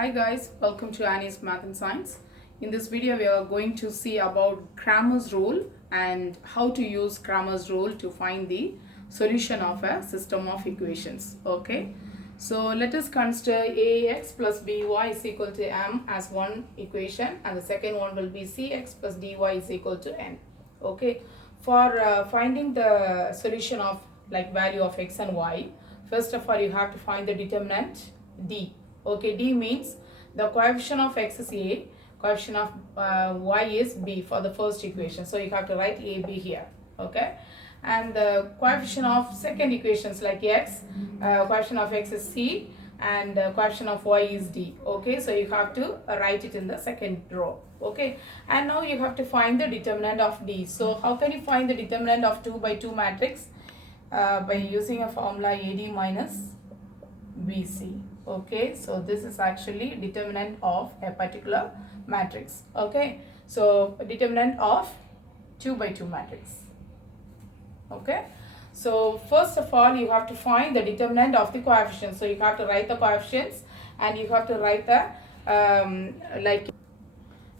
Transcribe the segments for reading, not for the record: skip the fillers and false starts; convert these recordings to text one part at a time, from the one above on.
Hi guys, welcome to Annie's Math and Science. In this video we are going to see about Cramer's rule and how to use Cramer's rule to find the solution of a system of equations. Okay, so let us consider ax plus by is equal to m as one equation, and the second one will be cx plus dy is equal to n. Okay, for finding the solution of like value of x and y, first of all you have to find the determinant d. Okay, D means the coefficient of x is A, coefficient of y is B for the first equation. So you have to write A, B here. Okay, and the coefficient of second equations like x, coefficient of x is C, and coefficient of y is D. Okay, so you have to write it in the second row. Okay, and now you have to find the determinant of D. So how can you find the determinant of 2 by 2 matrix? By using a formula AD minus BC. Okay, so this is actually determinant of a particular matrix. Okay, so determinant of 2 by 2 matrix. Okay, so first of all you have to find the determinant of the coefficients. So you have to write the coefficients and you have to write the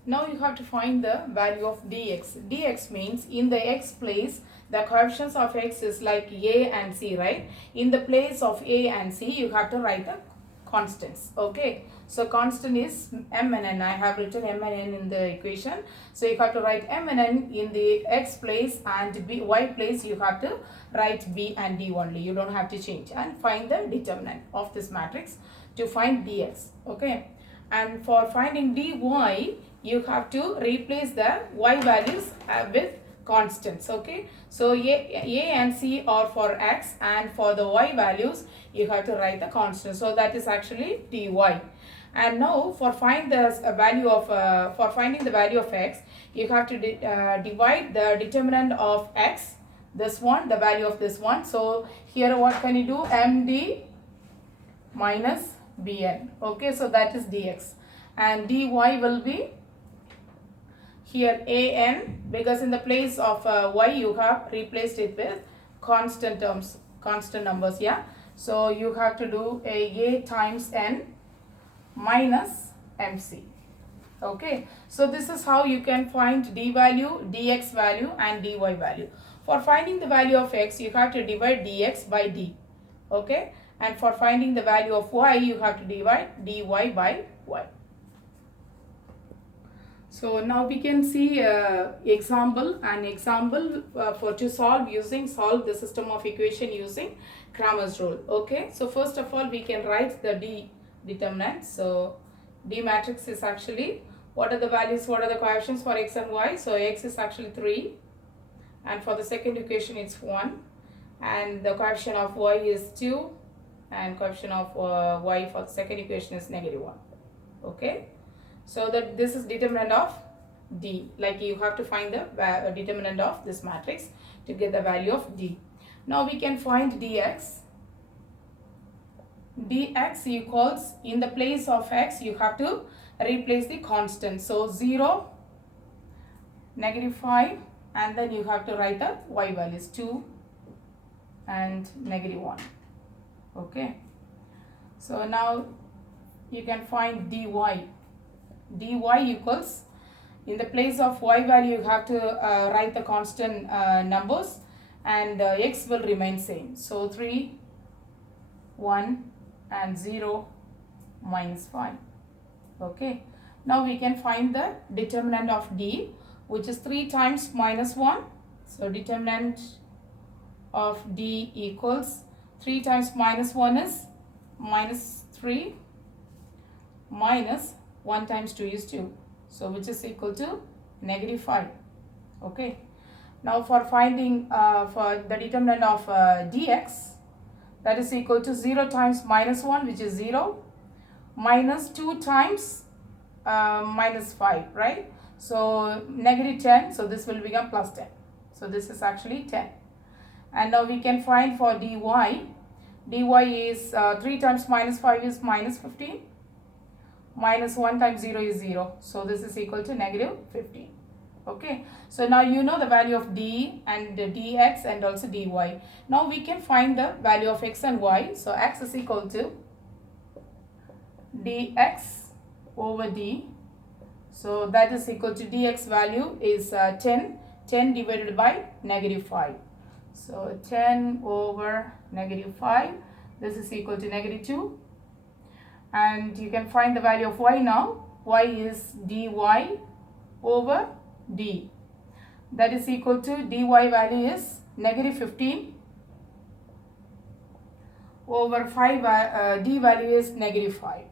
now you have to find the value of dx. Dx means in the x place the coefficients of x is like a and c, right? In the place of a and c you have to write the constants. Okay, so constant is m and n. I have written m and n in the equation, so you have to write m and n in the x place, and y place you have to write b and d only. You don't have to change, and find the determinant of this matrix to find dx. Okay, and for finding dy you have to replace the y values with constants. Okay, so a and c are for x, and for the y values you have to write the constant. So that is actually dy. And now for finding the value of x, you have to divide the determinant of x, this one, the value of this one. So here what can you do? md minus bn. Okay, so that is dx, and dy will be here an, because in the place of y you have replaced it with constant terms, constant numbers. Yeah, so you have to do a times n minus mc. Okay, so this is how you can find d value, dx value and dy value. For finding the value of x you have to divide dx by d. Okay, and for finding the value of y you have to divide dy by y. So now we can see an example for to solve the system of equation using Cramer's rule. Okay, so first of all we can write the D determinant. So D matrix is actually what are the values, what are the coefficients for x and y. So x is actually 3, and for the second equation it's 1, and the coefficient of y is 2, and coefficient of y for the second equation is -1. Okay, so that this is determinant of D. Like you have to find the determinant of this matrix to get the value of D. Now we can find dx. Dx equals, in the place of x you have to replace the constant. So 0, -5, and then you have to write the y values 2 and -1. Okay, so now you can find dy. Dy equals, in the place of y value you have to write the constant numbers, and x will remain same. So 3, 1 and 0 minus 5. Okay, now we can find the determinant of d, which is 3 times -1. So determinant of d equals 3 times -1 is -3, minus 1 times 2 is 2, so which is equal to -5. Okay, now for finding for the determinant of dx, that is equal to 0 times -1, which is 0, minus 2 times -5, right? So -10, so this will become +10. So this is actually 10. And now we can find for dy. Dy is 3 times -5 is -15, minus 1 times 0 is 0, so this is equal to -15. Okay, so now you know the value of d and dx and also dy. Now we can find the value of x and y. So x is equal to dx over D. So that is equal to dx value is 10 divided by negative 5. So 10 over negative 5, this is equal to negative 2. And you can find the value of y now. Y is dy over D. That is equal to dy value is negative 15 over 5, D value is negative 5.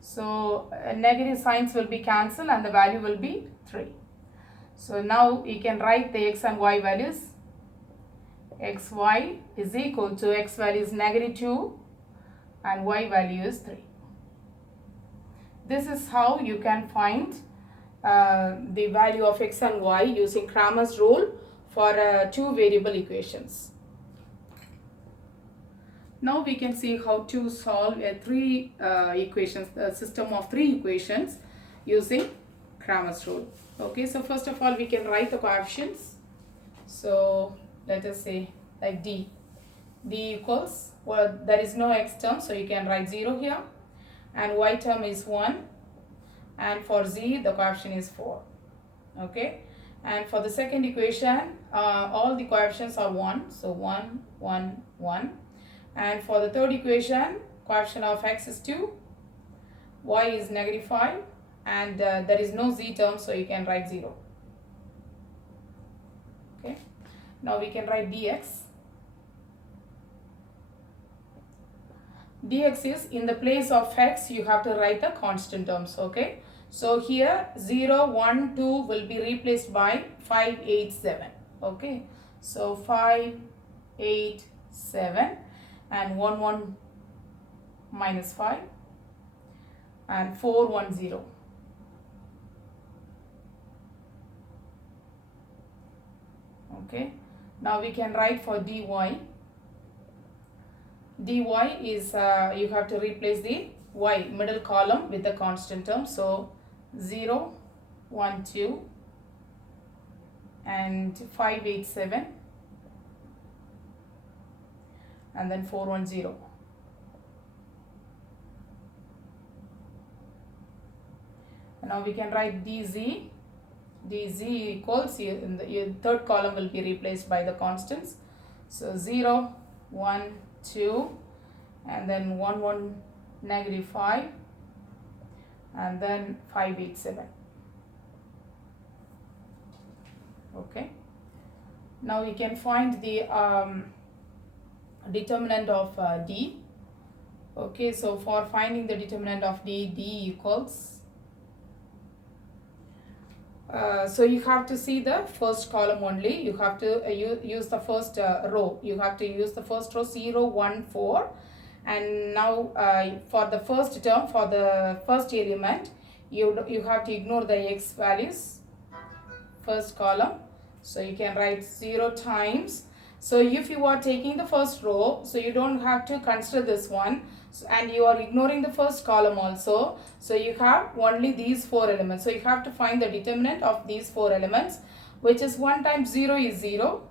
So negative signs will be cancelled and the value will be 3. So now we can write the x and y values. Xy is equal to x value is negative 2 and y value is 3. This is how you can find the value of x and y using Cramer's rule for two variable equations. Now we can see how to solve a system of three equations using Cramer's rule. Okay, so first of all we can write the coefficients. So let us say like D equals, well, there is no x term, so you can write 0 here, and y term is 1, and for z the coefficient is 4. Okay, and for the second equation all the coefficients are 1, so 1 1 1, and for the third equation coefficient of x is 2, y is negative 5, and there is no z term, so you can write 0. Okay, now we can write dx. Dx is, in the place of x you have to write the constant terms. Okay, so here 0 1 2 will be replaced by 5 8 7. Okay, so 5 8 7 and 1 1 minus 5 and 4 1 0. Okay, now we can write for dy. Dy is, you have to replace the y middle column with the constant term. So 0 1 2 and 5 8 7 and then 4 1 0. And now we can write dz. Dz equals, in the third column will be replaced by the constants. So 0 1 2 and then 1 1 negative 5 and then 5 8 7. Okay, now we can find the determinant of D. Okay, so for finding the determinant of D equals, so you have to see the first column only. You have to use the first row. You have to use the first row 0 1 4, and now for the first term, for the first element, you have to ignore the x values, first column. So you can write 0 times. So if you are taking the first row, so you don't have to consider this one, and you are ignoring the first column also. So you have only these 4 elements. So you have to find the determinant of these 4 elements, which is 1 times 0 is 0,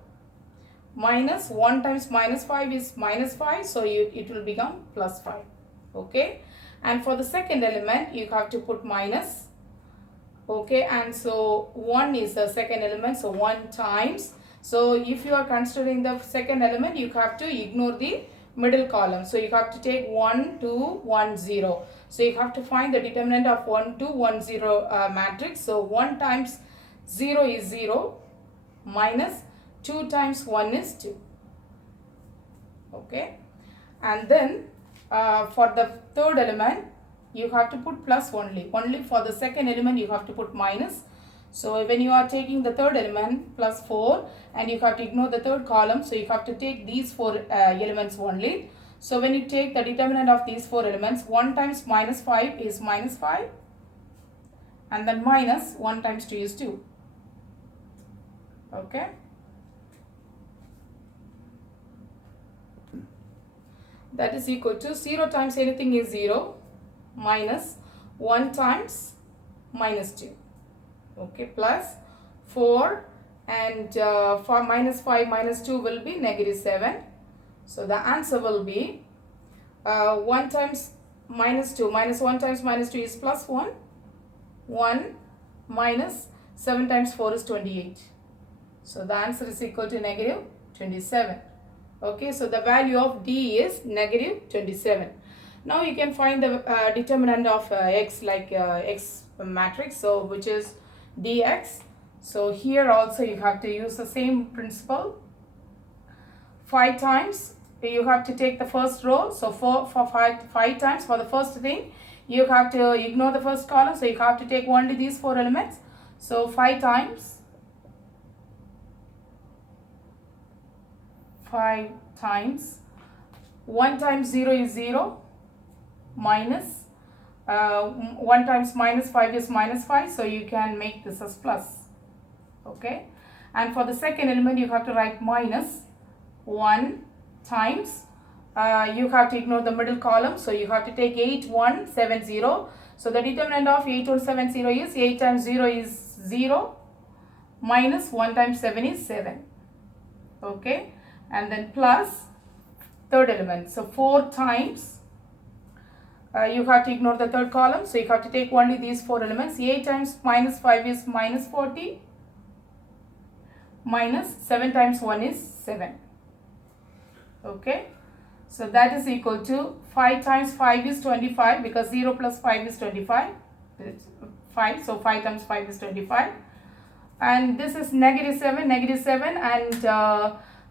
minus 1 times minus 5 is minus 5, so it will become plus 5. Okay, and for the second element you have to put minus. Okay, and so 1 is the second element, so 1 times. So if you are considering the second element, you have to ignore the middle column. So you have to take 1 2 1 0. So you have to find the determinant of 1 2 1 0 matrix. So 1 times 0 is 0, minus 2 times 1 is 2. Okay, and then for the third element you have to put plus only. Only for the second element you have to put minus. So when you are taking the third element, plus 4, and you have to ignore the third column, so you have to take these 4 elements only. So when you take the determinant of these 4 elements, 1 times minus 5 is minus 5, and then minus 1 times 2 is 2. Okay, that is equal to 0 times anything is 0, minus 1 times minus 2. Okay, plus 4, and for minus 5 minus 2 will be negative 7. So the answer will be 1 times minus 2. Minus 1 times minus 2 is plus 1. 1 minus 7 times 4 is 28. So the answer is equal to negative 27. Okay, so the value of D is negative 27. Now you can find the determinant of x, like x matrix, so which is dx. So here also you have to use the same principle. 5 times you have to take the first row, so for 5 times for the first thing you have to ignore the first column, so you have to take only these 4 elements. So 5 times 1 times 0 is 0, minus 1 times minus 5 is minus 5, so you can make this as plus. Okay, and for the second element you have to write minus 1 times you have to ignore the middle column, so you have to take 8170. So the determinant of 8170 is 8 times 0 is 0, minus 1 times 7 is 7. Okay, and then plus third element, so 4 times you have to ignore the third column, so you have to take only these 4 elements. 8 times minus 5 is minus 40, minus 7 times 1 is 7. Okay, so that is equal to 5 times 5 is 25, because 0 plus 5 is 25, 5, so 5 times 5 is 25, and this is negative 7, and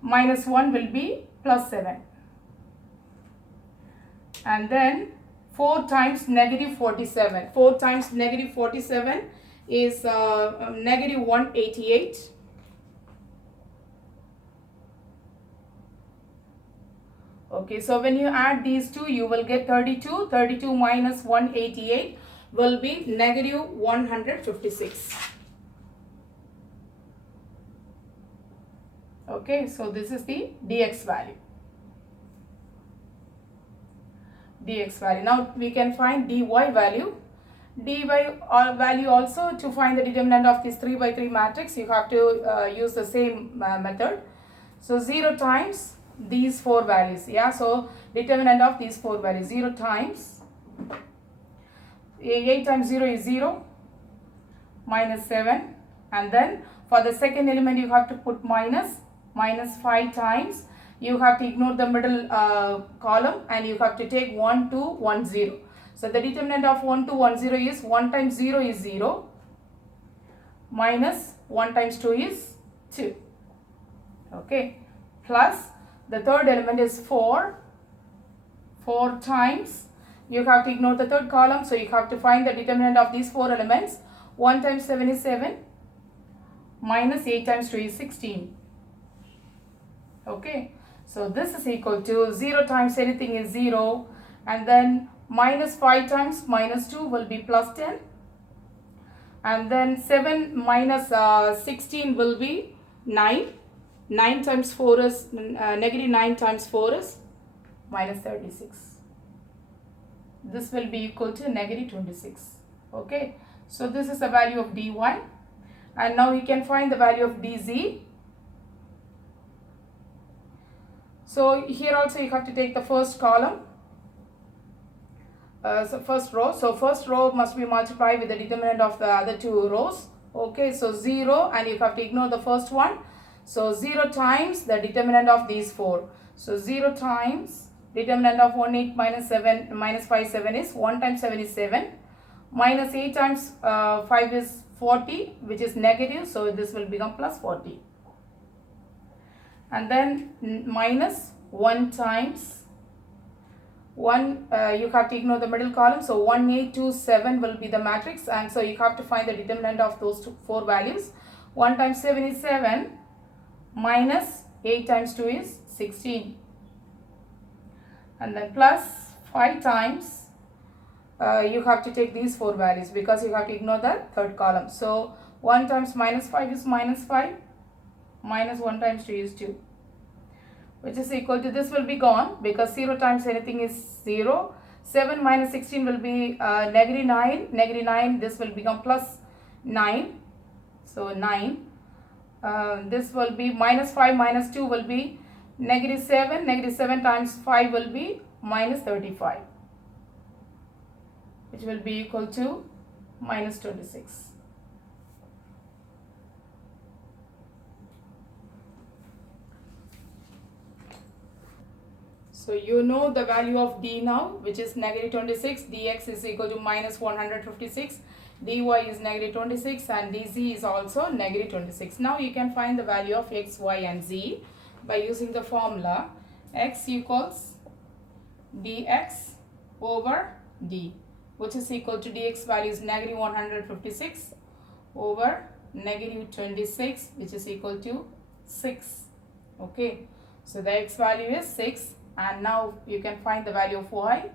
minus 1 will be plus 7, and then 4 times negative 47. 4 times negative 47 is negative 188. Okay, so when you add these two, you will get 32. 32 minus 188 will be negative 156. Okay, so this is the dx value. Now we can find dy value. Dy value also, to find the determinant of this 3 by 3 matrix, you have to use the same method. So 0 times these 4 values. Yeah, so determinant of these 4 values. 0 times 8 times 0 is 0, minus 7, and then for the second element you have to put minus 5 times. You have to ignore the middle column, and you have to take 1 2 1 0. So the determinant of 1 2 1 0 is 1 times 0 is 0, minus 1 times 2 is 2. Okay, plus the third element is 4. 4 times, you have to ignore the third column, so you have to find the determinant of these 4 elements. 1 times 7 is 7, minus 8 times 2 is 16. Okay, so this is equal to 0 times anything is 0, and then minus 5 times minus 2 will be plus 10, and then 7 minus 16 will be 9. 9 times 4 is negative 9 times 4 is minus 36. This will be equal to negative 26. Okay, so this is the value of dy, and now we can find the value of dz. So here also you have to take the first column, so first row. So first row must be multiplied with the determinant of the other 2 rows. Okay, so 0, and you have to ignore the first one. So 0 times the determinant of these 4. So 0 times determinant of 1 8 minus 7 minus 5 7 is 1 times 7 is 7, minus 8 times 5 is 40, which is negative, so this will become plus 40. And then minus 1 times 1, you have to ignore the middle column, so 1 8 2 7 will be the matrix, and so you have to find the determinant of those 4 values. 1 times 7 is 7, minus 8 times 2 is 16, and then plus 5 times you have to take these 4 values, because you have to ignore the third column. So 1 times minus 5 is minus 5, minus 1 times 2 is 2, which is equal to, this will be gone because 0 times anything is 0. 7 minus 16 will be negative 9, negative 9, this will become plus 9, so 9. This will be minus 5 minus 2 will be negative 7, negative 7 times 5 will be minus 35. which will be equal to minus 26. So you know the value of d now, which is negative 26. Dx is equal to minus 156. Dy is negative 26 and dz is also negative 26. Now you can find the value of x, y and z by using the formula x equals dx over d, which is equal to dx value is negative 156 over negative 26, which is equal to 6. Okay, so the x value is 6. And now you can find the value of y.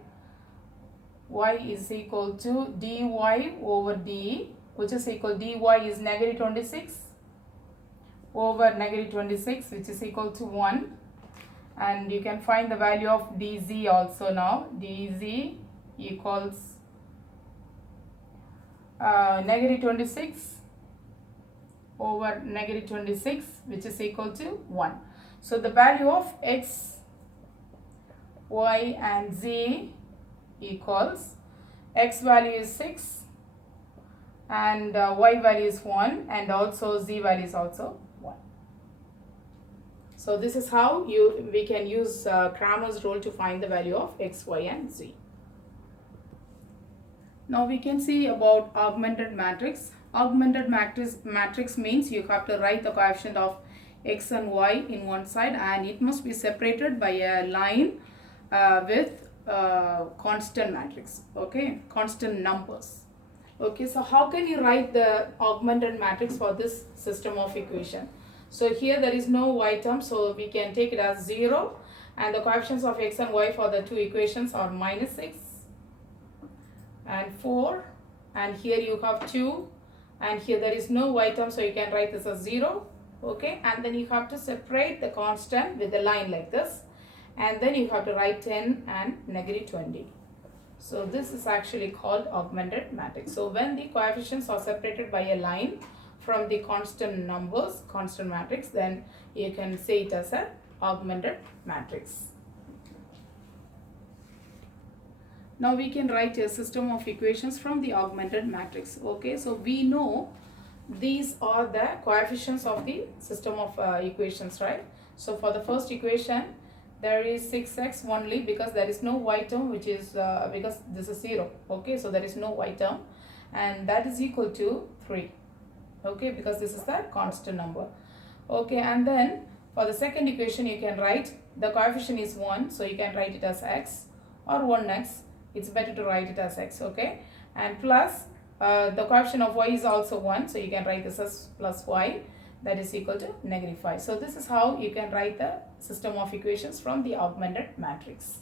Y is equal to dy over d, which is equal, dy is negative 26 over negative 26, which is equal to 1. And you can find the value of dz also now. Dz equals negative 26 over negative 26, which is equal to 1. So the value of x, y and z equals, x value is 6 and y value is 1 and also z value is also 1. So this is how we can use Cramer's rule to find the value of x, y and z. Now we can see about augmented matrix. Augmented matrix means you have to write the coefficient of x and y in one side, and it must be separated by a line with constant matrix, okay, constant numbers. Okay, so how can you write the augmented matrix for this system of equation? So here there is no y term, so we can take it as 0, and the coefficients of x and y for the two equations are minus 6 and 4, and here you have 2, and here there is no y term, so you can write this as 0. Okay, and then you have to separate the constant with a line like this, and then you have to write 10 and negative 20. So this is actually called augmented matrix. So when the coefficients are separated by a line from the constant numbers, constant matrix, then you can say it as a augmented matrix. Now we can write a system of equations from the augmented matrix. Okay, so we know these are the coefficients of the system of equations, right? So for the first equation, there is 6x only because there is no y term, which is because this is 0. Okay, so there is no y term, and that is equal to 3. Okay, because this is the constant number. Okay, and then for the second equation you can write the coefficient is 1, so you can write it as x or 1x. It's better to write it as x. Okay, and plus the coefficient of y is also 1, so you can write this as plus y, that is equal to negative 5. So this is how you can write the system of equations from the augmented matrix.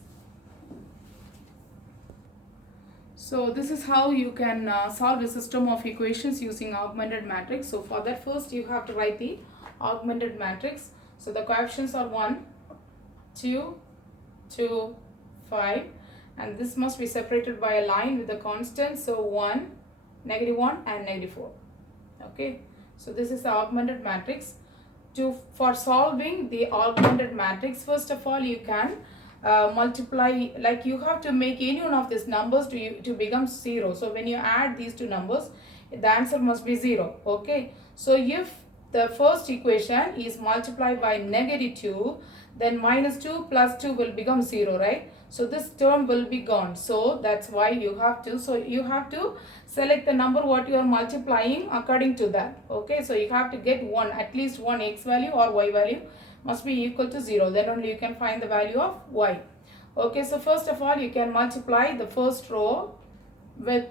So this is how you can solve a system of equations using augmented matrix. So for that, first you have to write the augmented matrix. So the coefficients are 1, 2, 2, 5, and this must be separated by a line with a constant. So 1, negative 1 and negative 4. Okay, so this is the augmented matrix. For solving the augmented matrix, first of all you can multiply, like you have to make any one of these numbers to become 0. So when you add these two numbers, the answer must be 0. Okay, so if the first equation is multiplied by negative 2, then minus 2 plus 2 will become 0, right? So this term will be gone. So that's why you have to, select the number what you are multiplying according to that. Okay, so you have to get at least one x value or y value must be equal to 0. Then only you can find the value of y. Okay, so first of all you can multiply the first row with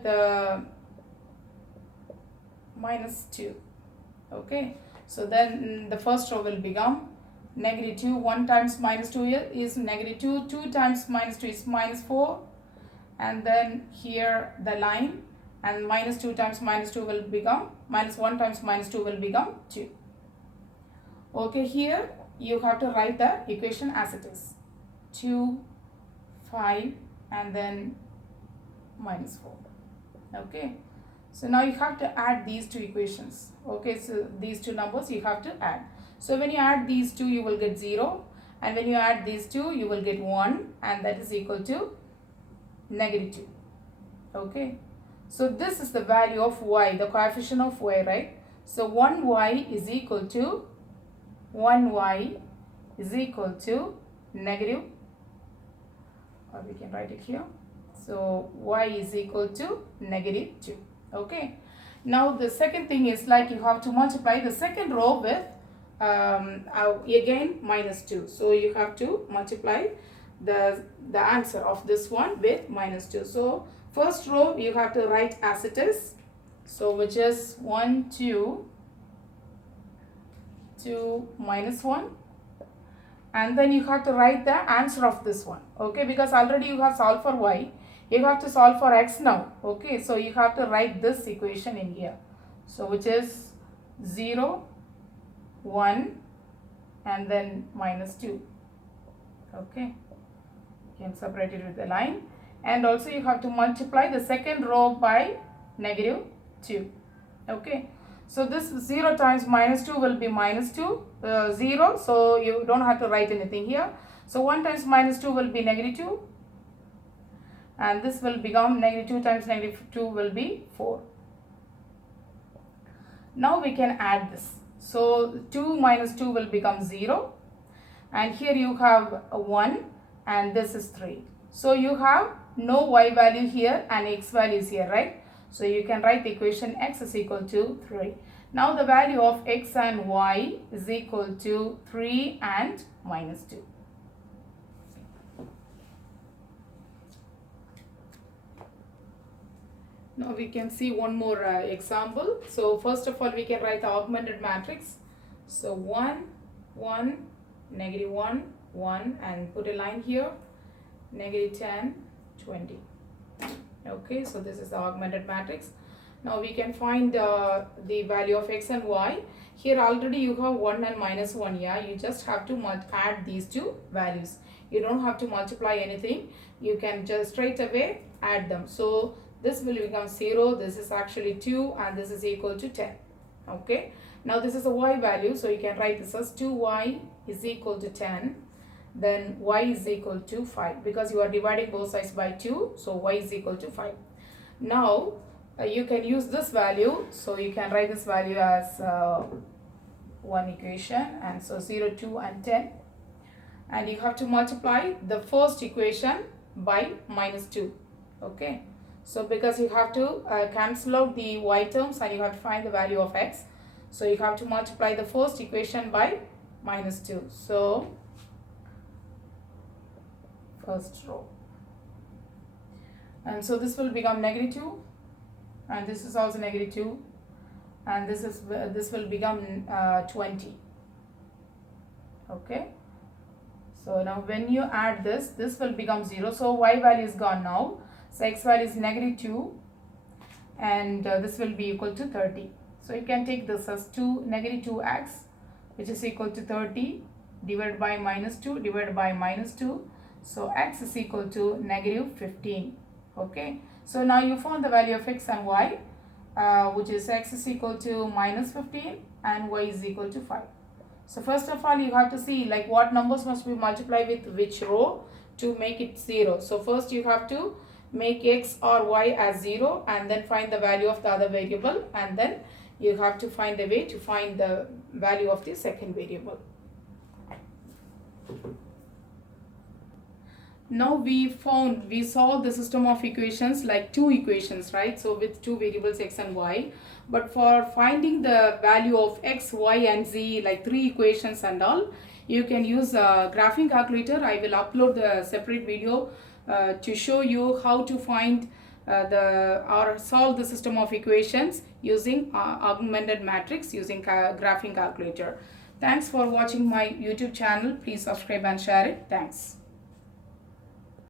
minus 2. Okay, so then the first row will become negative 2. 1 times minus 2 is negative 2. 2 times minus 2 is minus 4. And then here the line, and minus 2 times minus 2 will become, minus 1 times minus 2 will become 2. Okay, here you have to write the equation as it is. 2, 5 and then minus 4. Okay, so now you have to add these two equations. Okay, so these two numbers you have to add. So when you add these two, you will get 0, and when you add these two, you will get 1, and that is equal to negative 2. Okay, so this is the value of y, the coefficient of y, right? So 1y is equal to negative, or we can write it here. So y is equal to negative 2. Okay, now the second thing is like you have to multiply the second row with again minus 2. So you have to multiply the answer of this one with minus 2. So first row you have to write as it is, so which is 1 2 minus 1, and then you have to write the answer of this one. Okay, because already you have solved for y, you have to solve for x now. Okay, so you have to write this equation in here, so which is 0 1 and then minus 2. Okay, you can separate it with a line, and also you have to multiply the second row by negative 2. Okay, so this 0 times minus 2 will be minus 2, 0, so you don't have to write anything here. So 1 times minus 2 will be negative 2, and this will become negative 2 times negative 2 will be 4. Now we can add this. So 2 minus 2 will become 0, and here you have a 1 and this is 3. So you have no y value here and x value is here, right? So you can write the equation x is equal to 3. Now the value of x and y is equal to 3 and minus 2. Now we can see one more example. So first of all we can write the augmented matrix. So 1, 1, negative 1, 1, and put a line here, negative 10, 20. Okay, so this is the augmented matrix. Now we can find the value of x and y. Here already you have 1 and minus 1. Yeah, you just have to add these two values. You don't have to multiply anything. You can just straight away add them. So this will become 0, this is actually 2, and this is equal to 10. Okay, now this is a y value, so you can write this as 2y is equal to 10. Then y is equal to 5, because you are dividing both sides by 2, so y is equal to 5. Now you can use this value, so you can write this value as one equation, and so 0, 2 and 10, and you have to multiply the first equation by minus 2. Okay, so because you have to cancel out the y terms and you have to find the value of x, so you have to multiply the first equation by minus 2. So first row, and so this will become negative 2, and this is also negative 2, and this will become 20. Okay, so now when you add this will become 0, so y value is gone now, so x value is negative 2, and this will be equal to 30. So you can take this as negative 2x, which is equal to 30 divided by minus 2 divided by minus 2. So x is equal to negative 15. Okay, so now you found the value of x and y, which is x is equal to minus 15 and y is equal to 5. So first of all you have to see like what numbers must be multiplied with which row to make it 0. So first you have to make x or y as 0 and then find the value of the other variable, and then you have to find a way to find the value of the second variable. Now we solved the system of equations like two equations, right? So with two variables x and y, but for finding the value of x, y and z, like three equations and all, you can use a graphing calculator. I will upload the separate video to show you how to find or solve the system of equations using augmented matrix using graphing calculator. Thanks for watching my YouTube channel. Please subscribe and share it. Thanks.